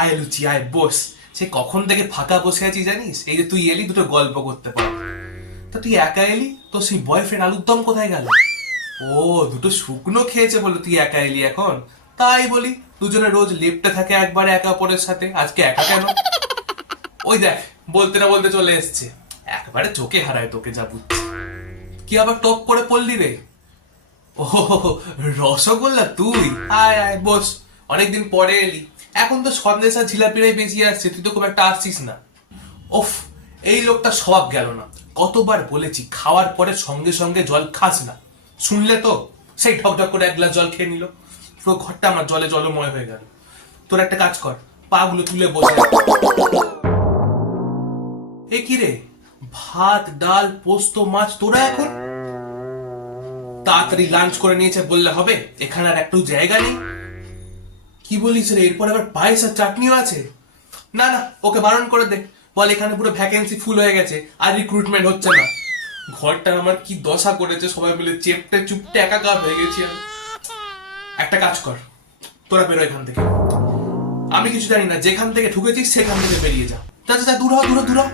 আয় লুচি আয় বস। সে কখন থেকে ফাঁকা বসে আছি জানিস, এই যে তুই এলি দুটো গল্প করতে পার। তা তুই একা এলি, তো সেই বয়ফ্রেন্ড আলুর দম কোথায় গেল? ও, দুটো শুকনো খেয়েছে বলে তুই একা এলি এখন। তাই বলি, দুজনে রোজ লিফটে থাকে একবারে একে অপরের সাথে, আজকে একা কেন? ওই দেখ, বলতে না বলতে চলে এসছে। একবারে চোখে হারায় তোকে, যা বুঝছি। কি আবার টপ করে পড়লি রে? ও, রসগোল্লা তুই? আয় আয় বস, অনেকদিন পরে এলি। এখন তো সন্দেশ আর জিলাপিরাই বেশি আসছে, তুই তো খুব একটা আসছিস না। ওফ, এই লোকটা স্বভাব গেল না। কতবার বলেছি খাওয়ার পরে সঙ্গে সঙ্গে জল খাস না, শুনলে তো? সেই ঢকঢক করে এক গ্লাস জল খেয়ে নিল, পুরো ঘরটা আমার জলে জলময় হয়ে গেল। তোর একটা কাজ কর, পা গুলো তুলে বসে। এ কি রে, ভাত ডাল পোস্ত মাছ, তোরা এখন তাড়াতাড়ি লাঞ্চ করে নিয়েছে বললে হবে? এখানে আর একটু জায়গা নেই? কি বলিস রে, এরপর আবার পায়েস আর চাটনিও আছে? না না, ওকে বারণ করে দে, বল এখানে পুরো ভ্যাকেন্সি ফুল হয়ে গেছে, আর রিক্রুটমেন্ট হচ্ছে না। ঘরটা আমার কি দশা করেছে, সবাই মিলে চেপটে চুপটে একাকার হয়ে গেছি আমি। একটা কাজ কর, তোরা বেরো এখান থেকে। আমি কিছু জানি না, যেখান থেকে ঢুকেছিস সেখান থেকে বেরিয়ে যা। যা যা যা, দূর হ দূর হ দূর হ।